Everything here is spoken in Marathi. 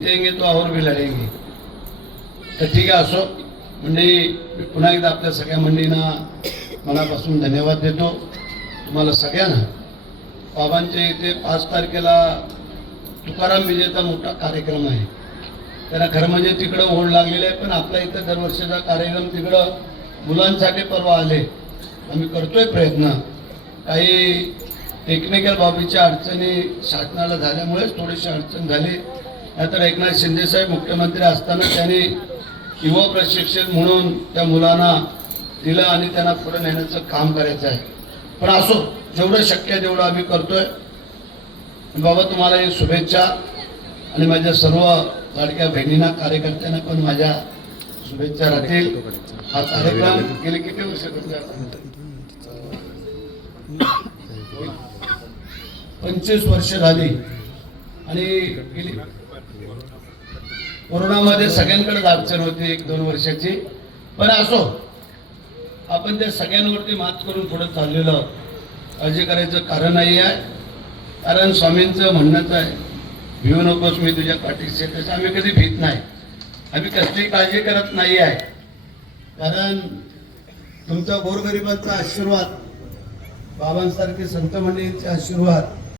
देंगे तो और भी लढेंगे। तर ठीक आहे, असो मंडळी, मी पुन्हा एकदा आपल्या सगळ्या मंडळींना मनापासून धन्यवाद देतो। तुम्हाला सगळ्यांना बाबांच्या इथे 5 तारखेला तुकाराम विजेचा मोठा कार्यक्रम आहे। त्यांना खरं म्हणजे तिकडं ओढ लागलेली आहे, पण आपला इथं दरवर्षीचा कार्यक्रम तिकडं मुलांसाठी परवा आले, आम्ही करतोय प्रयत्न। काही टेक्निकल बाबीच्या अडचणी शासनाला झाल्यामुळेच थोडीशी अडचण झाली, नाहीतर एकनाथ शिंदे साहेब मुख्यमंत्री असताना त्यांनी युवा प्रशिक्षण म्हणून त्या मुलांना दिलं आणि त्यांना पुढे नेण्याचं काम करायचं आहे। पण असो, जेवढं शक्य आहे तेवढं आम्ही करतोय। बाबा तुम्हाला ही शुभेच्छा आणि माझ्या सर्व लाडक्या बहिणींना कार्यकर्त्यांना पण माझ्या शुभेच्छा राहतील। हा कार्यक्रम गेले किती वर्ष करतोय? 25 वर्ष झाली आणि गेली कोरोनामध्ये सगळ्यांकडे अडचण होती 1-2 वर्षाची, पण असो आपण त्या सगळ्यांवरती मात करून पुढे चाललेलो। काळजी करायचं कारण नाही आहे, कारण स्वामींचं म्हणणंच आहे, भिवू नकोस मी तुझ्या पाठीशी। तसं आम्ही कधी भीत नाही, आम्ही कसली काळजी करत नाही आहे, कारण तुमचा गोरगरिबांचा आशीर्वाद, बाबांसारखे संत मंडळींचे आशीर्वाद